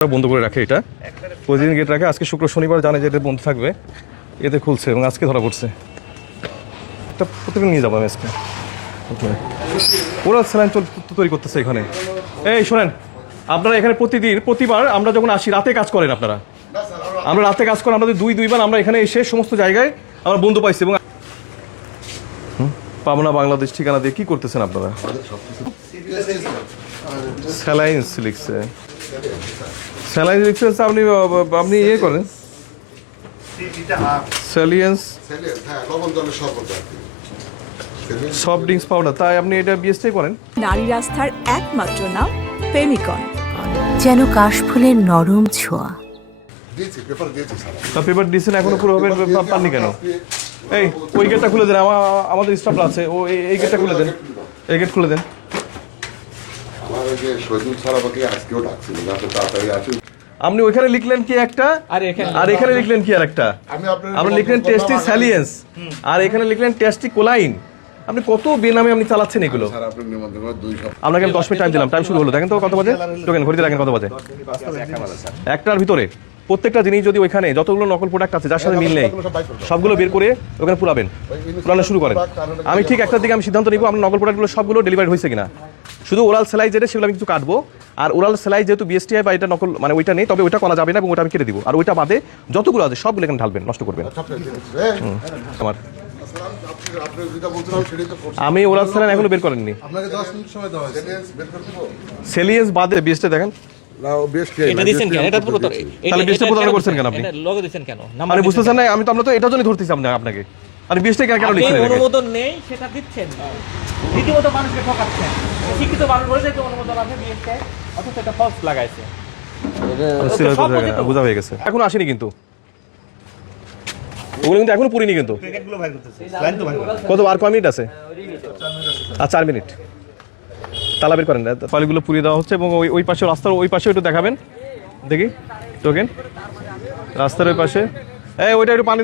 বন্ধ করে রাখে, এটা প্রতিদিন গেট রাখে। আজকে শুক্র শনিবার জানে যে এটা বন্ধ থাকবে, এতে খুলছে এবং আজকে ধরা পড়ছে। এটা প্রতিদিন নিয়ে যাবো আমি আজকে। ওরা স্যালাইন তৈরি করতেছে এখানে। এই শোনেন, আপনারা এখানে প্রতিবার আমরা যখন আসি রাতে কাজ করেন আপনারা। আমরা রাতে কাজ করেন, আমাদের দুইবার আমরা এখানে এসে সমস্ত জায়গায় আমরা বন্ধ পাইছি এবং পাবনা বাংলাদেশ ঠিকানা দিয়ে কি করতেছেন আপনারা? স্যালাইন্স লিখছে, স্যালাইন্স লিখছে। আপনি ইয়ে করেন স্যালিয়েন্স সফট ড্রিঙ্কস পাউডার, তাই আপনি এটা বিএসটাই করেন। নারী রাস্তার একমাত্র নাম ফেমিকন, যেন কাশফুলের নরম ছোঁয়া। পেপার দিয়েছেন এখনো পুরো হবে পাননি কেন? এই ওই গেটটা খুলে দেন, আমাদের স্টাফরা আছে, ও এই গেটটা খুলে দেন, এই গেট খুলে দেন। আপনি ওইখানে লিখলেন কি একটা, আর এখানে লিখলেন কি আর একটা। আপনি লিখলেন টেস্টি স্যালিয়েন্স, আর এখানে লিখলেন টেস্টি কোলাইন। আপনি কত বেনামে আপনি চালাচ্ছেন এগুলো। আপনাকে আমি 10 মিনিট টাইম দিলাম, টাইম শুরু হলো। দেখেন তো কত বাজে, টোকেন ঘড়িতে রাখেন কত বাজে। একটার ভিতরে প্রত্যেকটা জিনিস যদি ওইখানে যতগুলো নকল প্রোডাক্ট আছে যার সাথে মিল নেই সবগুলো বের করে ওখানে পুরাবেন, পুরানো শুরু করেন। আমি ঠিক একটার দিকে আমি সিদ্ধান্ত নিব আপনার নকল প্রোডাক্টগুলো সবগুলো ডেলিভারি হয়েছে কিনা। শুধু ওরাল সেলাই যেটা সেগুলো আমি কিছু কাটবো, আর ওরাল সেলাই যেহেতু বিএসটিআই বা এটা নকল মানে ওইটা নেই, তবে ওইটা করা যাবে না এবং ওটা আমি কেটে দিব। আর ওইটা বাদে যতগুলো আছে সবগুলো এখানে ঢালবেন, নষ্ট করবেন। আমার আমি ওরাল সেলাই এখনো বের করেননি। সেলিয়েন্স বাদে বিএসটি দেখেন। আমি বুঝতেছেন না, আমি তো আমরা তো এটার জন্য ধরতেছি আপনাকে। আর বিএসটি কেন লিখছেন? অনুমোদন নেই সেটা দিচ্ছেন, রীতিমতো মানুষকে ঠকাচ্ছেন। শিক্ষিত মানুষ বলে যে অনুমোদন আছে বিএসটি, অথচ এটা ফলস লাগাইছে। বোঝা হয়ে গেছে, এখনো আসেনি কিন্তু ওগুলো কিন্তু এখনো পুরিনি কিন্তু। কত আর কয় মিনিট আছে? আর 4 মিনিট। তালা বের করেন, পালিগুলো পুড়িয়ে দেওয়া হচ্ছে এবং ওই পাশে রাস্তার ওই পাশে একটু দেখাবেন দেখি টোকেন, রাস্তার ওই পাশে। ওইটা একটু পানি